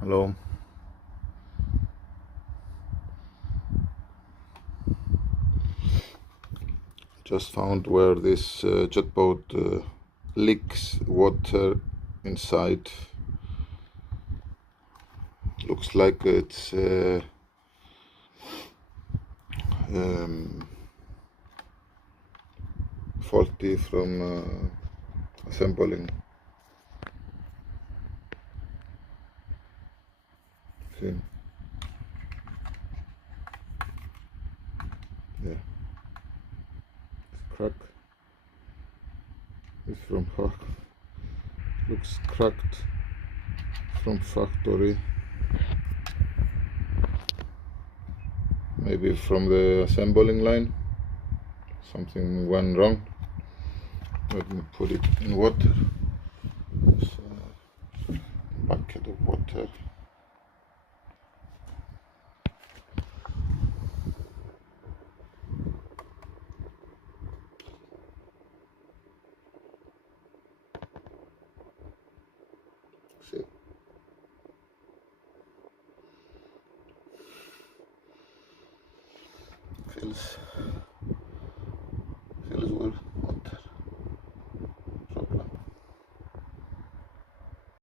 Hello. Just found where this jet boat leaks water inside. Looks like it's faulty from assembling. See? Yeah. It's crack. It's from looks cracked from factory. Maybe from the assembling line. Something went wrong. Let me put it in water. It's a bucket of water. See. Feels